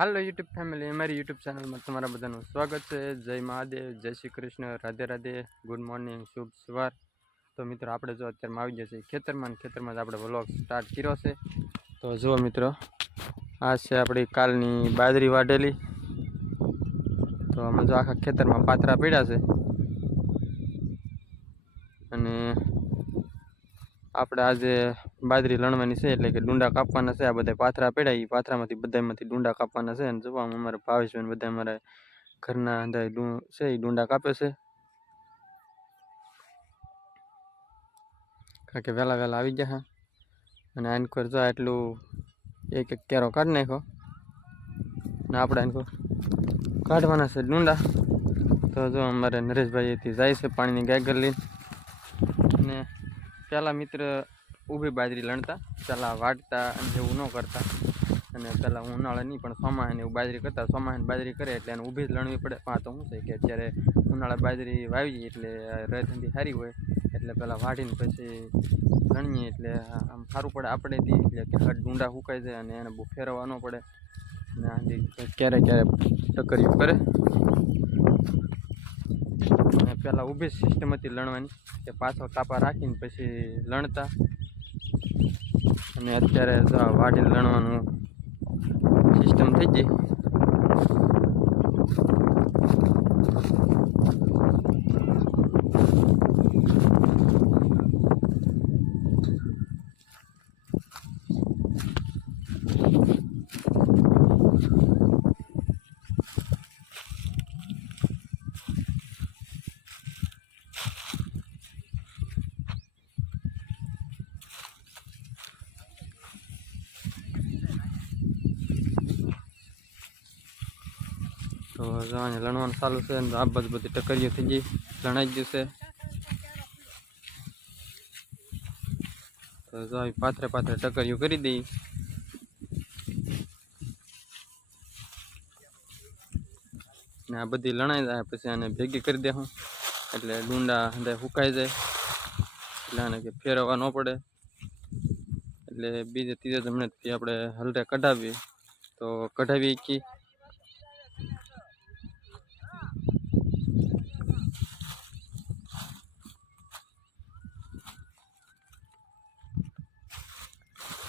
હાલો YouTube family, અમારી YouTube ચેનલમાં તમારા બધાનું સ્વાગત છે. જય મહાદેવ, જય શ્રી કૃષ્ણ, રાધે રાધે, ગુડ મોર્નિંગ, શુભ સવાર. તો મિત્રો, આપણે જો અત્યારમાં આવી જશે ખેતરમાં ખેતરમાં જ આપણે વ્લોગ સ્ટાર્ટ કર્યો છે. તો જુઓ મિત્રો, આ છે આપણી કાલની બાજરી વાઢેલી. તો અમે જો આખા ખેતરમાં પાથરા પીડ્યા છે. અને આપણે આજે બાજરી લણવાની છે એટલે કે ડુંડા કાપવાના છે, આ બધા પાથરા પડ્યા એ પાથરામાંથી બધામાંથી ડુંડા કાપવાના છે. અને જોવા અમારે ભાવેશભાઈ બધા અમારા ઘરના અંદર છે એ ડુંડા કાપે છે. કારણ કે વહેલા વહેલા આવી ગયા અને આને પર જો એટલું એક એક કેરો કાઢી નાખ્યો. ને આપણે આને કાઢવાના છે ડુંડા. તો જો અમારે નરેશભાઈ અહીંથી જાય છે પાણીની ગાગર લઈને ને પહેલાં મિત્ર ઊભી બાજરી લણતા, પહેલાં વાટતા એવું ન કરતા. અને પહેલાં ઉનાળે નહીં, પણ સોમાહાને એવું બાજરી કરતા. સોમાહાને બાજરી કરે એટલે એને ઊભી જ લણવી પડે. આ તો શું છે કે અત્યારે ઉનાળે બાજરી વાવી એટલે ઠંડી સારી હોય. એટલે પહેલાં વાટીને પછી લણીએ એટલે આમ સારું પડે આપણે દી, એટલે કે ડુંડા સુકાઈ જાય અને એને બહુ ફેરવવા ન પડે. અને આથી ક્યારે ક્યારે ટકરીઓ કરે. અને પહેલાં ઊભી સિસ્ટમ હતી લણવાની, કે પાછળ કાપા રાખીને પછી લણતા. અને અત્યારે તો વાઢીને લણવાનું સિસ્ટમ થઈ ગઈ. જો અહીંયા લણવાનું ચાલુ છે અને આ બાજુ બધી ટકરીઓ થઈ ગઈ. લણાઈ ગયું છે. તો જો પાથરે પાથરે ટકરીઓ કરી દઈ. ને આ બધી લણાઈ જાય, પછી આને ભેગી કરી દેવું એટલે ડુંડા અંદર સુકાઈ જાય. એટલે આને કે ફેરવવા ન પડે. એટલે બીજે ત્રીજે જમણેથી આપણે હલરે કઢાવીએ. તો કઢાવી કી?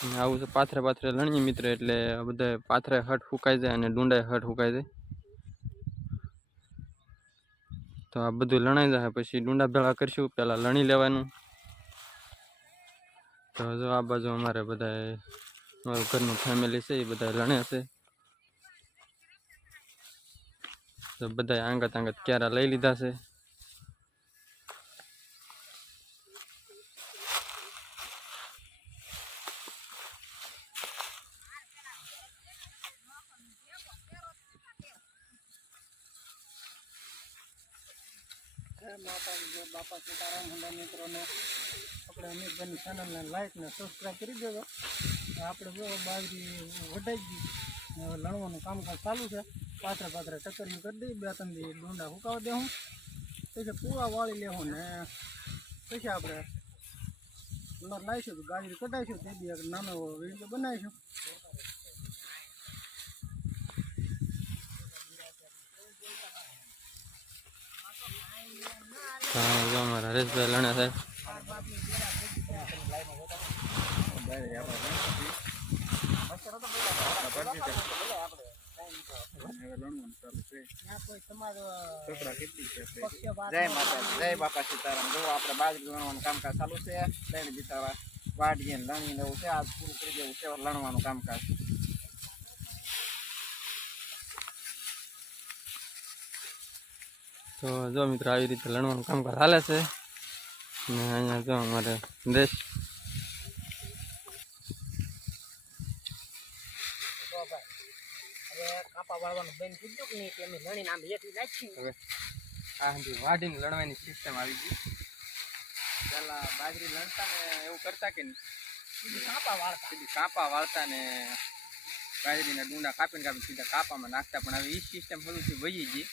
આવું છે પાથરે પાથરે લણીએ મિત્ર એટલે બધા પાથરે હટ ફૂંકાઈ જાય અને ડુંડાય હટ ફૂંકાઈ જાય. તો આ બધું લણાઈ જાય, પછી ડુંડા ભેળા કરીશું પહેલાં લણી લેવાનું. તો જો આ બાજુ અમારે બધા મારું ઘરનું ફેમિલી છે, એ બધા લણે છે. તો બધા આંગત આંગત ક્યારા લઈ લીધા છે. માતાજી જય બાપા સીતારામ હુંડા મિત્રોને આપણે અમિતભાઈની ચેનલને લાઈક ને કરી દેજો. આપણે બાજરી વઢાઈ ગઈ લણવાનું કામકાજ ચાલુ છે. પાથરે પાથરે ટકરીયું કરી દઈ, બે ત્રણ દી ડુંડા સુકાવા દેવું પછી પૂરા વાળી લેવું ને પછી આપણે ઉલર લાવીશું, ગાજરી કઢાવીશું, તે બી એક નાનો વીડિયો બનાવીશું. અમારા હરેશભાઈ લણે જય માતા જય બાપા સીતારામ જો આપણે બાજરી લણવાનું કામકાજ ચાલુ છે ત્રણ બિચારા વાટ ને લણીને એવું છે આજ પૂરું કરી દેવું છે લણવાનું કામકાજ તો જો મિત્રો આવી રીતે લણવાનું કામકાજ ચાલે છે. ને અહીંયા જો અમારે દેશ વાઢીને લણવાની સિસ્ટમ આવી ગઈ. પહેલાં બાજરી લણતા ને એવું કરતા કે નહીં? કાપા વાળતા. કાપા વાળતા ને બાજરીના ડુંડા કાપીને કાપીને સીધા કાપામાં નાખતા પણ હવે એ સિસ્ટમ હજુથી વહી ગઈ.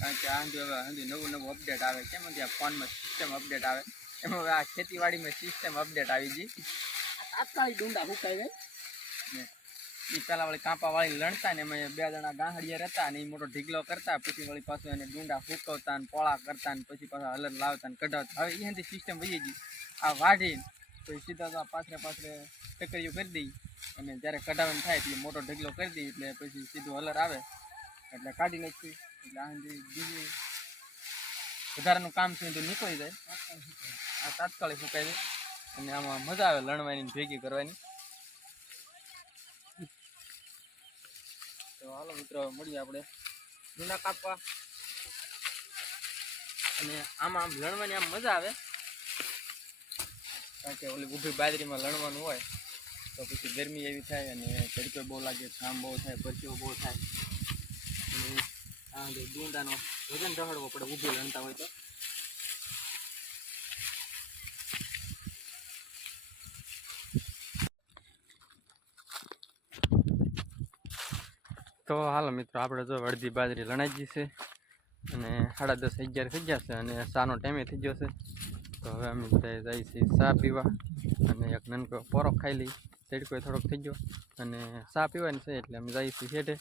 કારણ કે આ હંધી હવે હંધી નવું નવું અપડેટ આવે. કેમ હંધી આ ફોનમાં સિસ્ટમ અપડેટ આવે. એમાં હવે આ ખેતીવાડીમાં સિસ્ટમ અપડેટ આવી ગઈ. તાત્કાલિક ડુંડા સુકાઈ જાય એ પેલા વળી કાંપા વાળી લણતા ને એમાં બે જણા ગાંહડિયા રહેતા અને એ મોટો ઢીગલો કરતા પછી વળી પાછું એને ડુંડા ફૂકવતા ને પોળા કરતા ને પછી પાછા હલર લાવતા ને કઢાવતા. હવે એનાથી સિસ્ટમ વહી ગઈ આ વાઢીને પછી સીધા તો આ પાછળ પાછળ ટકરીઓ કરી દઈ. અને જ્યારે કઢાવવાનું થાય એટલે મોટો ઢગલો કરી દઈ એટલે પછી સીધું હલર આવે. એટલે કાઢી નાખી બીજું વધારાનું કામ છે તો નીકળી જાય. આ તાત્કાલિક સુકાઈ જાય અને આમાં મજા આવે લણવાની ભેગી કરવાની. તો હાલો મિત્રો મળીએ આપણે. જૂના કાપવા અને આમાં આમ લણવાની આમ મજા આવે. કારણ કે ઓલી ઊભી બાજરીમાં લણવાનું હોય, તો પછી ગરમી એવી થાય અને તડકો બહુ લાગે છામ બહુ થાય પરચીઓ બહુ થાય. આ જે ડુંડાનો વજન રહડવો પડે, ઊભી લણતા હોય તો. તો હાલો મિત્રો, આપણે જો અડધી બાજરી લણાઈ ગઈ છે અને સાડા દસ અગિયાર થઈ ગયા છે અને સાનો ટાઈમે થઈ ગયો છે. તો હવે અમે બધા જઈએ છીએ ચા પીવા અને એક નાનકો પોરો ખાઈ લઈ તડકો થોડોક થઈ ગયો અને ચા પીવાની છે એટલે અમે જઈએ છીએ હેઠે.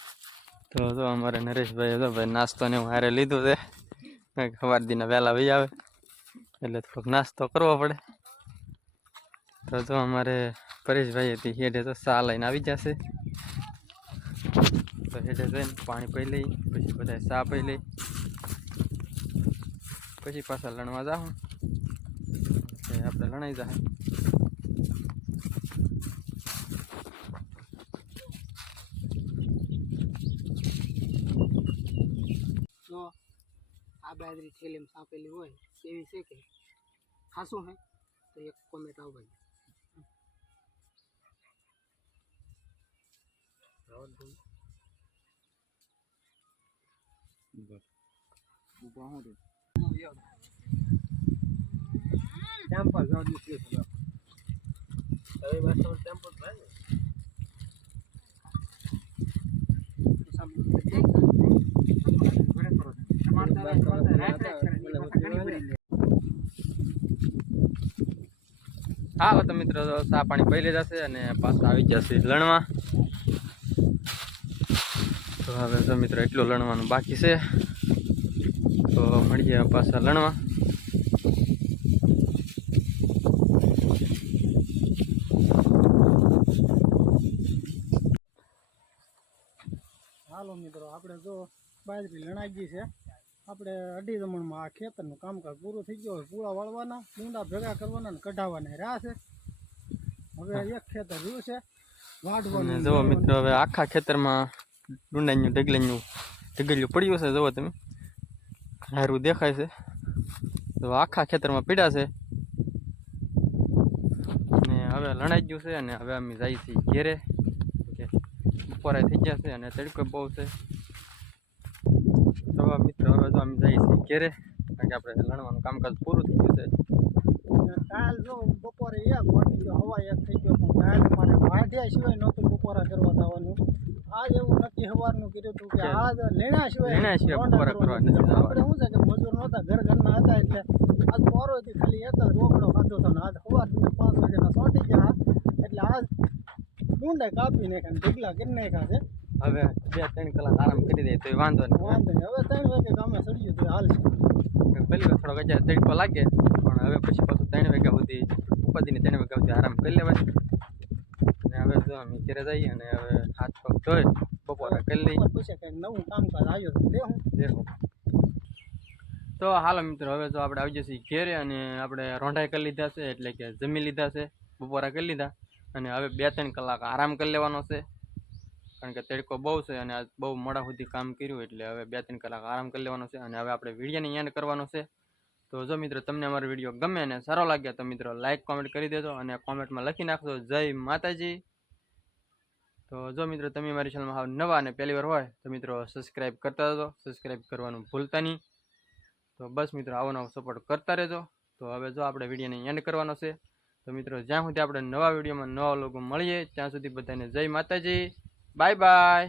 તો જો અમારે નરેશભાઈ હતો ભાઈ નાસ્તો ને હું હારે લીધું છે. સવાર દીના વહેલા વહી આવે. એટલે થોડોક નાસ્તો કરવો પડે. તો જો અમારે પરેશભાઈ હતી હેઠે તો સા લઈને આવી જશે. તો હેઠે જઈને પાણી પી લઈ, પછી બધા સા પી લઈ. પછી પાછા લણવા જાઉં આપણે લણાઈ જાય બાજરી થેલીમાં સાંપેલી હોય, એવી છે કે ખાસું હે, તો એક કોમેન્ટ આવવા ભાઈ ટેમ્પલ જાવ દીધી હવે વાસ્તવ ટેમ્પલ થાય ને હા તો મિત્રો ચા પાણી પી લીધા છે અને પાછા આવી જશે લણવા. તો હવે તો મિત્રો એટલું લણવાનું બાકી છે. તો મળીએ પાછા લણવા. હાલો મિત્રો, આપણે જો બાજરી લણાઈ ગઈ છે. આપણે અઢી દમણમાં આ ખેતરનું કામકાજ પૂરું થઈ ગયું. હોય પૂળા વાળવાના ડુંડા ભેગા કરવાના ને કઢાવવાના રહ્યા છે. હવે એક ખેતર રહ્યું છે. વાઢવાનું જુઓ મિત્રો હવે આખા ખેતરમાં ડુંડાનું ઢગલીનું ઢગલિયું પડ્યું છે જુઓ તમે. હારું દેખાય છે. તો આખા ખેતરમાં પીડા છે. અને હવે લણાઈ ગયું છે અને હવે અમે જાય છીએ ઘેરે. બપોરે થઈ ગયા છે અને તડકો બહુ છે. તો મિત્રો હવે તો અમે જઈએ છીએ ઘેરે કારણ કે આપણે લણવાનું કામકાજ પૂરું થઈ ગયું છે. કાલ જો બપોરે એક વાગી ગયો હવા એક થઈ ગયો પણ કાલ મારે વાઢ્યા સિવાય નહોતું બપોરા કરવા જવાનું. આજ એવું નક્કી સવારનું કર્યું હતું કે આજ લેણા સિવાય લેણા સિવાય બપોરા કરવા નથી આપણે શું છે કે મજૂર નહોતા ઘર ઘરના હતા એટલે આજ પોરોથી ખાલી એક જ રોકડો ખાધો હતો ને આજ સવાર પાંચ વાગ્યાના સોટી ગયા. એટલે આજ ઊંડે કાપી નાખ્યા ઢીકલા કરી નાખ્યા છે. હવે બે ત્રણ કલાક આરામ કરી દે તો વાંધો નહીં. વાંધો નહીં. હવે ત્રણ વાગે કામે સડ્યું તો હાલ છે. પહેલી વાર થોડોક હજાર તડકો લાગે પણ હવે પછી પાછું ત્રણ વાગ્યા સુધી ઉપાધિને ત્રણ વાગ્યા સુધી આરામ કરી લેવાય. અને હવે જો અમે ઘેરે જઈએ અને હવે હાથ પગ ધોઈ બપોરે કરી લઈએ. પૂછે કંઈક નવું કામકાજ આવ્યું આવ્યો હું દેખો તો હાલો મિત્રો હવે તો આપણે આવી જશે ઘેરે અને આપણે રોંઢાઈ કરી લીધા છે એટલે કે જમી લીધા છે બપોરા કરી લીધા. અને હવે બે ત્રણ કલાક આરામ કરી લેવાનો છે. કારણ કે તડકો બહુ છે અને આજ બહુ મોડા સુધી કામ કર્યું એટલે હવે બે ત્રણ કલાક આરામ કરી લેવાનો છે અને હવે આપણે વિડીયોને એન્ડ કરવાનો છે. તો જો મિત્રો તમને અમારો વીડિયો ગમે અને સારો લાગ્યો તો મિત્રો લાઈક કોમેન્ટ કરી દેજો અને કોમેન્ટમાં લખી નાખજો. જય માતાજી. તો જો મિત્રો તમે મારી ચેનલમાં હાવ નવા અને પહેલી વાર હોય તો મિત્રો સબસ્ક્રાઈબ કરતા રહેજો. સબસ્ક્રાઈબ કરવાનું ભૂલતા નહીં. તો બસ મિત્રો આવો નવો સપોર્ટ કરતા રહેજો. તો હવે જો આપણે વિડીયોને એન્ડ કરવાનો છે. તો મિત્રો જ્યાં સુધી આપણે નવા વિડીયોમાં નવા લોકો મળીએ, ત્યાં સુધી બધાને જય માતાજી. Bye bye